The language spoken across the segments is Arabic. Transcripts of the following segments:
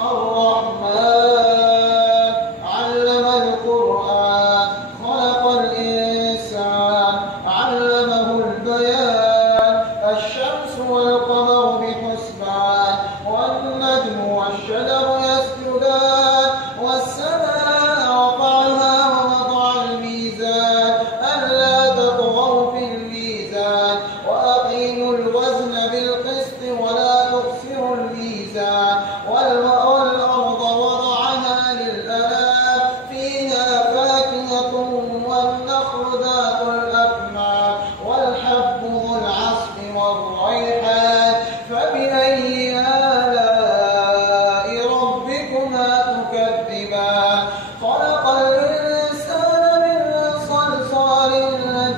الرحمن علم القرآن خلق الإنسان علمه البيان الشمس والقمر بحسبان والنجم والشجر يسجدان والسماء رفعها ووضع الميزان ألا تطغوا في الميزان وأقيموا الوزن بالقسط ولا تخسروا الميزان والأرض وضعها للأنام فيها فاكهة والنخل ذات الأكمام والحب ذو العصف والريحان فبأي آلاء ربكما تكذبان خلق الإنسان من صلصال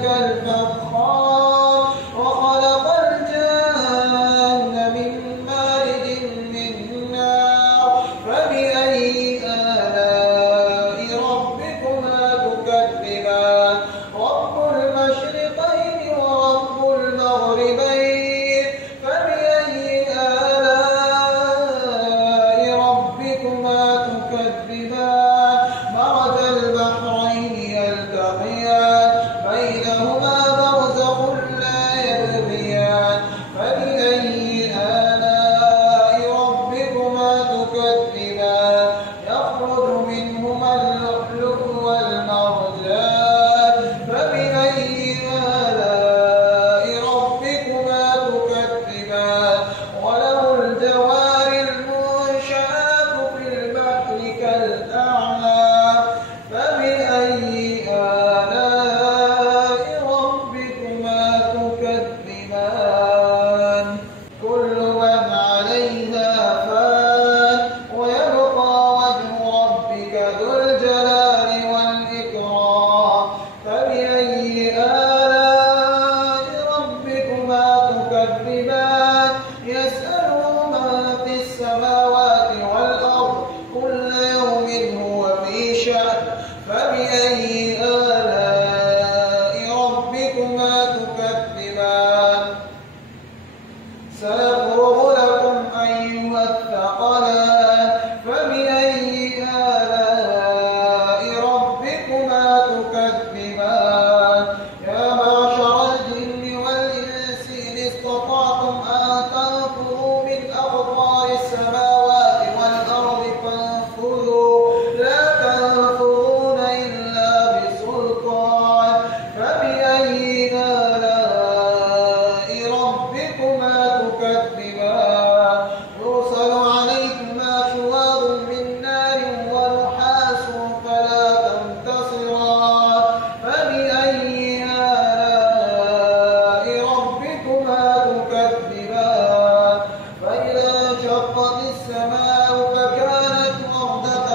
كالفخار وخلق الجان من مارج من نار فبأي آلاء ربكما تكذبان رب المشرقين ورب المغربين فبأي آلاء ربكما تكذبان مرج البحرين يلتقيان بينهما برزخ لا يبغيان فبأي آلاء ربكما تكذبان يخرج منهما اللؤلؤ والمرجان فبأي آلاء ربكما تكذبان وله الجوار المنشآت في البحر كالأعلام فبأي آلاء ربكما تكذبان كل من عليها فان ويبقى وجه ربك ذو الجلال والإكرام فبأي آلاء ربكما تكذبان يسأله من في السماوات والأرض كل يوم هو في شأن فبأي آلاء ربكما تكذبان سنفرغ لكم أيها الثقلان فبأي آلاء ربكما تكذبان يا معشر الجن والإنس إن استطعتم أن تنفذوا من أقطار السماوات والأرض فانفذوا لا تنفذون إلا بسلطان فبأي آلاء ربكما تكذبان يرسل عليكما شواظ من نار ونحاس فلا تنتصران فبأي آلاء ربكما تكذبان فإذا انشقت السماء فكانت وردة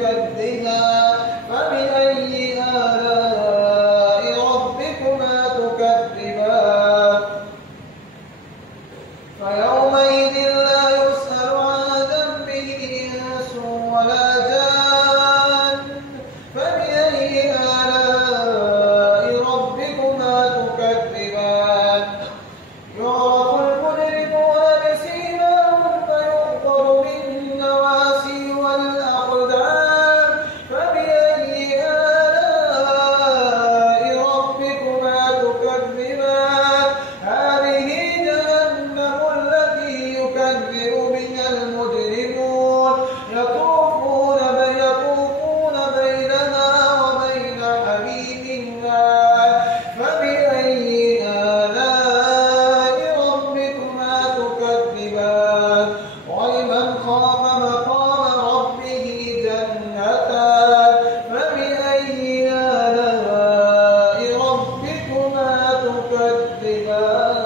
كالدهان فبأي آلاء ربكما تكذبان فيومئذ لا يسأل عن ذنبه إنس ولا جان فبأي آلاء ربكما تكذبان يعرف المجرمون بسيماهم فيؤخذ بالنواسي والأقدام فبأي آلاء ربكما تكذبان هذه جهنم التي يكذب بها المجرمون يطوفون بينها وبين حميم النار فبأي آلاء ربكما تكذبان ولمن خاف مقام ربه جنتان فبأي آلاء ربكما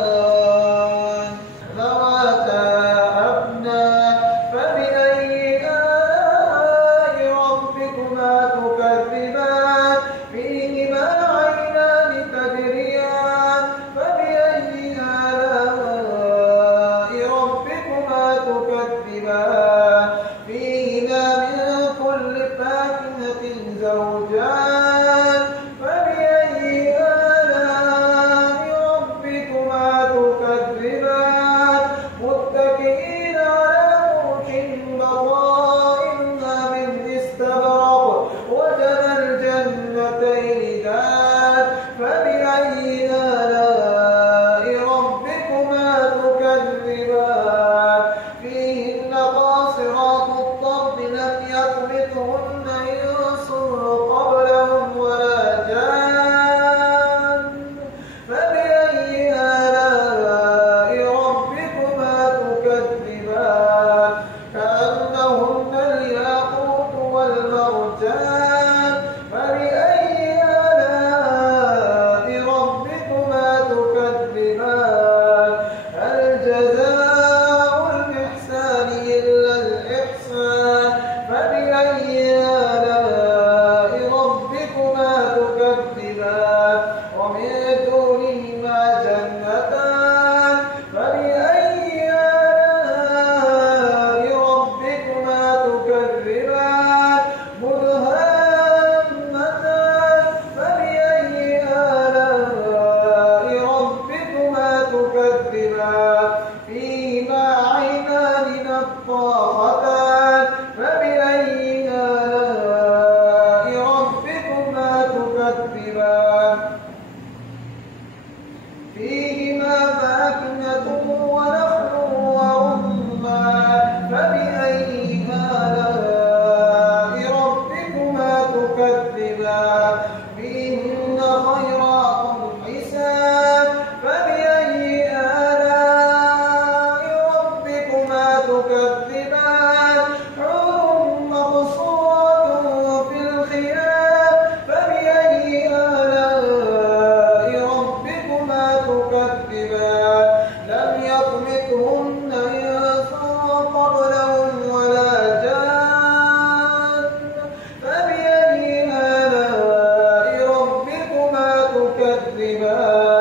تكذبان ذواتا أفنان فبأي آلاء ربكما تكذبان فيهما عينان تجريان فبأي آلاء ربكما تكذبان إحسان فبأي آلاء ربكما تكذبان ومن دونهما جنتان فبأي آلاء ربكما تكذبان مدهامتان فبأي آلاء ربكما تكذبان فيهما عينان نضاختان فبأي آلاء ربكما تكذبان فيهما فاكهة ونخل ورمان فبأي آلاء ربكما تكذبان فيهن خيرات حسان فبأي آلاء ربكما تكذبان حور مقصورات في الخيام فبأي آلاء ربكما تكذبان لم يطمثهن إنس قبلهم ولا جان فبأي آلاء ربكما تكذبان